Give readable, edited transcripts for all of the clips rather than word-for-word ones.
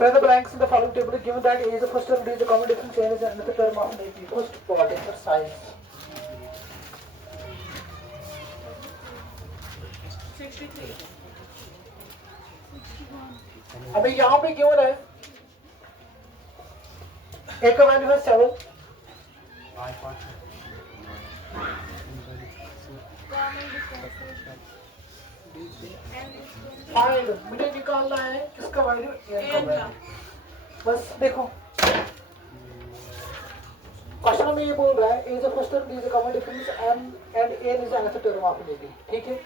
Fill in the blanks in the following table given that A is the first term, D is the common difference, N is another term of an AP. First part exercise. 63. अभी यहाँ पे क्यों है A का value है 7 find मुझे निकालना है किसका वैल्यू A का वैल्यू बस देखो क्वेश्चन में ये बोल रहा है A is the first term, D is the common difference, and N is another term of an AP. ठीक है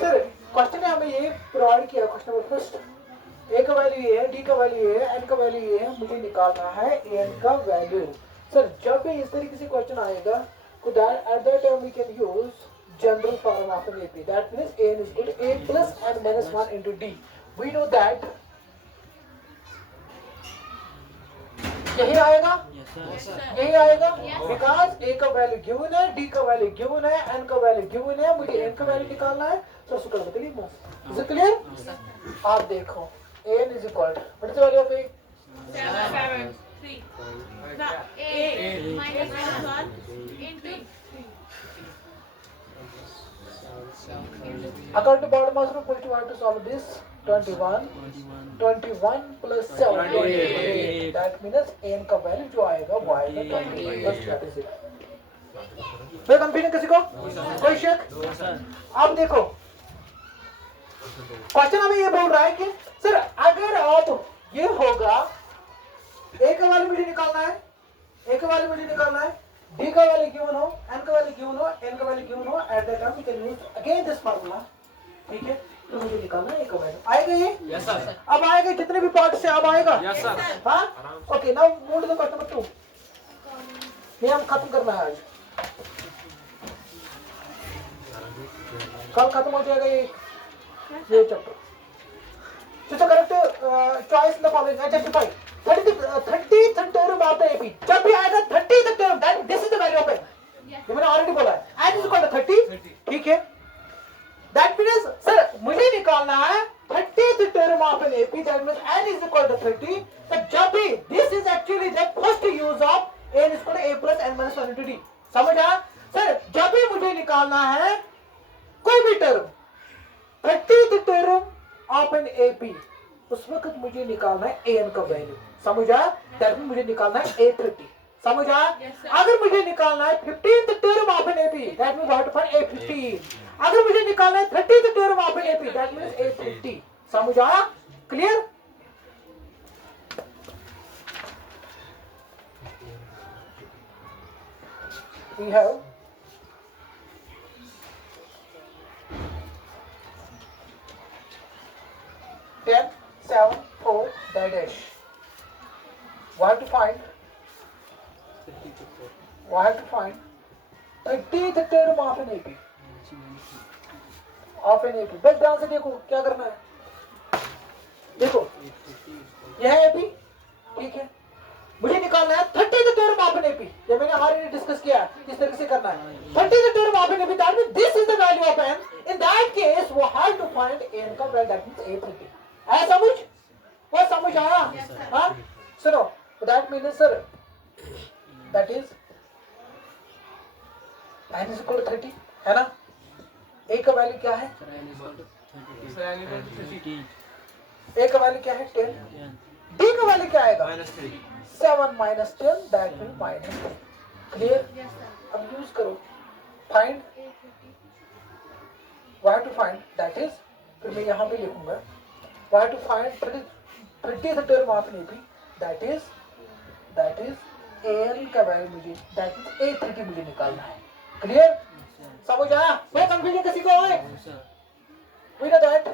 सर क्वेश्चन ने हमें ये प्रोवाइड किया क्वेश्चन नंबर फर्स्ट A का वैल्यू ये है, D का वैल्यू ये है, N का वैल्यू ये है, मुझे निकालना है N का वैल्यू। सर जब भी इस तरीके से क्वेश्चन आएगा तो that at that time we can use general form of an AP. That means N is equal to A plus N minus 1 into D. We know that यही आएगा यही आएगा बिकॉज A का वैल्यू गिवन है, D का value given है, N का value given है, मुझे N का वैल्यू निकालना है। सर उसको कर क्लियर बस इज इट क्लियर? आप देखो N is equal to what is the value of A? 7, 3. No, 8 minus 1 into 3. According to bottom master of question, we have to solve this 21 plus 7 28. That means N का value जो आएगा वो आएगा 28 बस that is it. कोई confusion किसी को? कोई शक? आप देखो क्वेश्चन हमें ये बोल रहा है कि सर अगर आप ये होगा A का वैल्यू मुझे निकालना है, A का वैल्यू मुझे निकालना है, D का वैल्यू गिवन हो, N का वैल्यू गिवन हो, N का वैल्यू गिवन हो, at that time we can use again this formula. ठीक है तो मुझे निकालना है A का वैल्यू आएगा ये यस सर अब आएगा जितने भी पार्ट से अब आएगा यस सर हाँ okay now move to the question number 2 ये हम खत्म करना है आज कल खत्म हो जाएगा ये चैप्टर तो correct choice the following I justify 30th term of the AP जब भी आएगा 30th term that this is the value of n ये मैंने ऑलरेडी बोला है n is equal to 30 ठीक है that means सर मुझे निकालना है 30th term of an AP that means n is equal to 30 तो जब भी this is actually the first use of n is equal to a plus n minus 1 into d समझ आया sir जब भी मुझे निकालना है कोई भी term 30th term of an AP उस वक्त मुझे निकालना है an का वैल्यू समझ आया दैट मींस मुझे निकालना है A30 समझ आया अगर मुझे निकालना है 15th term of an AP that means what find A15 अगर मुझे निकालना है 30th term of an AP that means A30 समझ आया clear we have ten, 7, 4, dash. We have to find 30th term of an AP. बस ध्यान से देखो क्या करना है देखो यह है AP ठीक है मुझे निकालना है 30th term of an AP ये मैंने ऑलरेडी डिस्कस किया है किस तरीके से करना है 30th term of an AP that means this is the value of n in that case we have to find n का value that means A30 आया समझ वो समझ आया हाँ सुनो that means sir that is n is equal to 30 है ना A का वैल्यू क्या है A का वैल्यू क्या है 10 D का वैल्यू क्या आएगा 7 minus 10 that means minus 10 clear अब यूज करो find where to find that is फिर मैं यहाँ पे लिखूंगा where to find 30th term of an AP that is AN का वैल्यू मुझे that means A30 मुझे निकालना है क्लियर समझ आया कोई कंफ्यूजन किसी को है we know that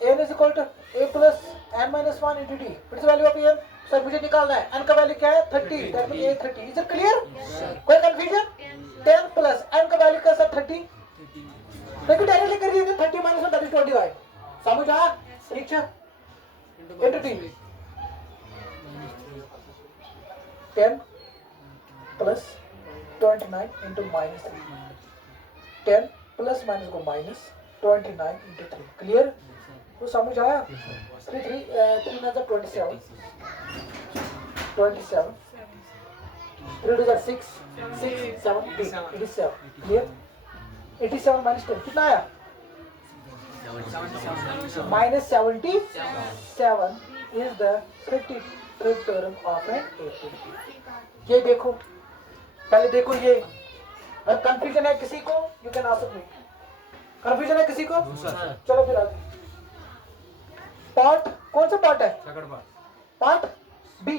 n is equal to a plus n minus 1 into d. What is the value of n? Sir मुझे निकालना है n का वैल्यू क्या है 30, that means a 30. Is it clear? कोई confusion? 10 plus n का value क्या sir 30? देखो डायरेक्टली कर दीजिए 30 minus 1 that is 25. समझ आया? ठीक है? into d. 10 plus 29 into minus 3. 10 plus minus को minus 29 into 3. Clear? तो समझ आया? 3 9 27. 27. 3 2 6. 6 7 8. 87. Clear? 87 minus 10 कितना आया? Minus 77 is the 53rd term of an AP. ये देखो, पहले देखो ये. अगर कंफ्यूजन है किसी को, you can ask me. Confusion है किसी को? चलो फिर आगे. पार्ट कौन सा पार्ट है? Second part B.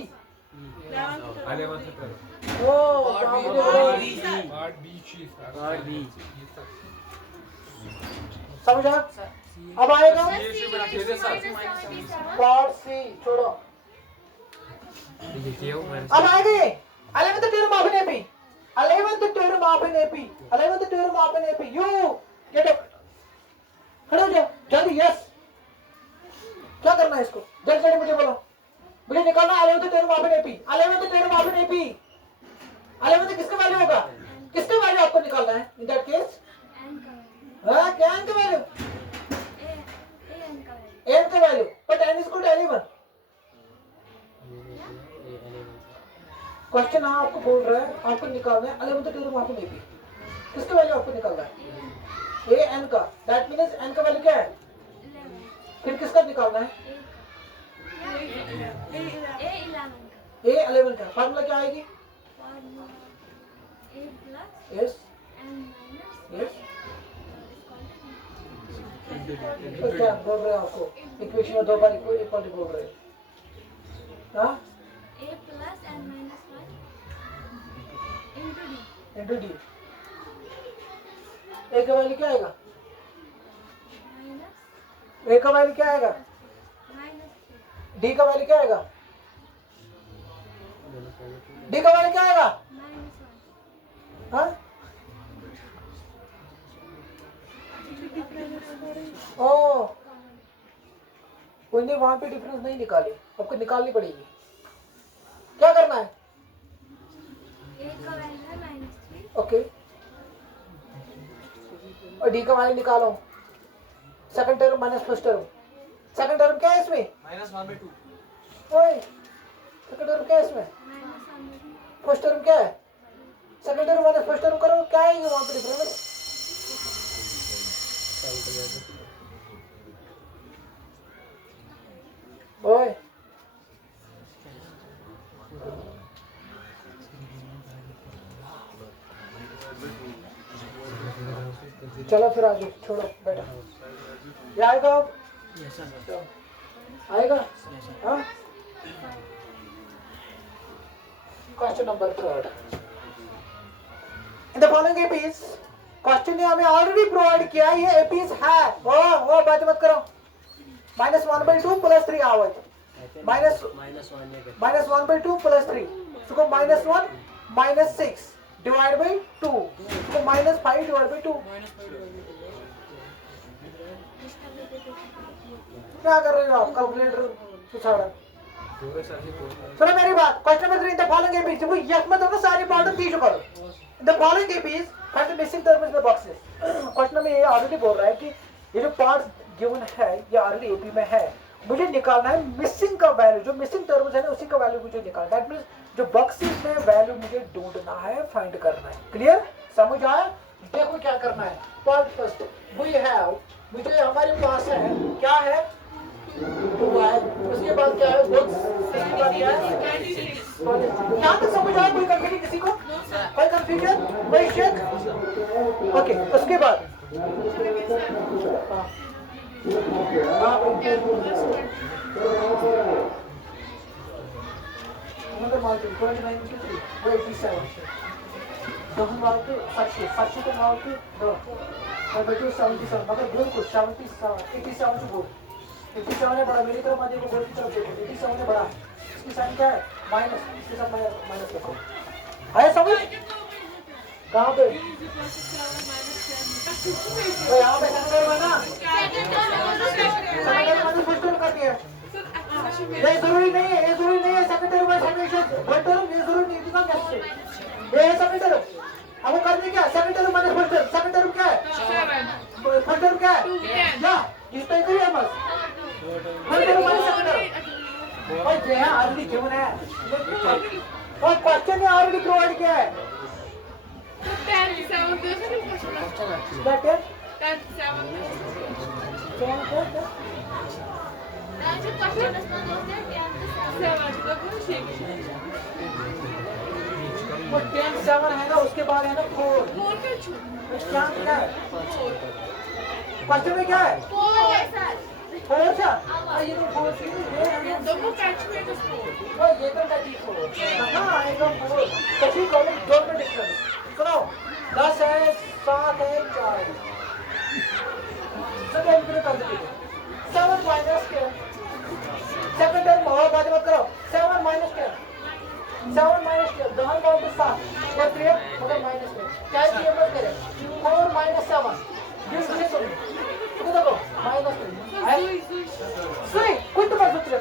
ओ पार्ट बी समझ आ? अब आएगा पार्ट सी. छोड़ो. अब आएगा ये 11th term of an AP. 11th term of an AP. 11th term of an AP. You get up. खड़े हो जाओ जल्दी. यस क्या करना है इसको? जल्दी जल्दी मुझे बोलो. मुझे निकालना 11th term of an AP. 11th term of an AP. 11th किसका वैल्यू होगा? किसका वैल्यू आपको निकालना है? इन दैट केस हाँ क्या n का वैल्यू? n का value. But n is equal to 11. Question आपको बोल रहा है आपको निकालना है 11th term of an AP. किसका वैल्यू आपको निकालना है? a n का. दैट मींस n का वैल्यू क्या है? फिर किसका निकालना है? a 11 का. फार्मूला क्या आएगी? Yes yes. तो क्या बोल रहे हैं आपको? इक्वेशन में दो बार एक बार बोल रहे हैं. हाँ इंटू डी. ए का वैल्यू क्या आएगा? ए का वैल्यू क्या आएगा? डी का वैल्यू क्या आएगा? डी का वैल्यू क्या आएगा? हाँ ओ कोई नहीं वहां पे डिफरेंस नहीं निकाली. आपको निकालनी पड़ेगी. क्या करना है? ओके और डी का वैल्यू निकालो. Second term minus first term. Second term क्या है इसमें? -1/2. ओए सेकंड टर्म क्या है इसमें? फर्स्ट टर्म क्या है? Second term minus first term करो क्या आएगा वहां पे डिफरेंस? ओए चलो फिर आगे छोड़ो बेटा. ये आएगा अब? आएगा? हाँ question number 3. In the following APs. Question ने हमें ऑलरेडी प्रोवाइड किया. ये एपीज है. ओ बात मत करो. -1/2 plus 3 आवाज. -1/2 plus 3. इसको -1 -6 डिवाइड बाई 2. इसको -5 डिवाइड बाई 2. क्या कर रहे हो आप? कैलकुलेटर सुछाड़ा. सुनो मेरी बात. Question number 3 in the following APs. वो यस मत दो ना सारी पार्ट तीसरा करो. In the following APs find the missing terms in the boxes. Question में ये ऑलरेडी बोल रहा है कि ये जो पार्ट गिवन है ये ऑलरेडी एपी में है. मुझे निकालना है मिसिंग का वैल्यू. जो मिसिंग टर्म्स है ना उसी का वैल्यू मुझे निकालना है. दैट मींस जो बॉक्सेस में वैल्यू मुझे ढूंढना है, फाइंड करना है. क्लियर? समझ आया? देखो क्या करना है. Part first we have. मुझे हमारे पास है क्या है? 2 है. उसके बाद क्या है? बॉक्स. उसके बाद क्या है? 96. यहाँ तक समझ आया? कोई कंफ्यूजन किसी को? कोई कंफ्यूजन? कोई शक? ओके उसके बाद another molecule 29 into 3 87. Doesn't molecule 7 को molecule 2 77 मतलब बिल्कुल 77 87 से बोल 87 है बड़ा, मेरी तरफ आ देखो, बोर्ड की तरफ देखो, 87 है बड़ा, इसकी साइन क्या है माइनस, इसके साथ माइनस रखो। आया समझ? कहाँ पे? तो यहाँ पे सेकंड टर्म है ना, second term minus first term करती है। ये जरूरी नहीं है, ये जरूरी नहीं है सेकंड टर्म में समेशन फर्स्ट टर्म, ये जरूरी नहीं, इतना कैसे ये है सेकंड टर्म। अब वो करने क्या, second term minus first term, second term क्या है, फर्स्ट टर्म क्या है या इस टाइप का ही है बस, first term minus second term. और जो है ऑलरेडी गिवन है और क्वेश्चन ने ऑलरेडी प्रोवाइड किया है। क्या क्या वो 10 7 है ना, उसके बाद है ना 4 क्या है क्वेश्चन में क्या है 4 था। ये तो 4 थी, ये है दोनों कैचमेंट स्कोर वो ये तो कैची 4 कहां आएगा 4 कैची कॉलम दो में डिफरेंस सुनो 10 है 7 है 4 है सब इंक्लूड कर दीजिए 7 माइनस के सेकंड टर्म और बात मत करो 7 माइनस के 7 माइनस के दहन बाउंड 7 और 3 मगर माइनस में क्या ये मत करे 4 माइनस 7 ये सुनो तो देखो माइनस में सुई कुछ तो बात सोच रहे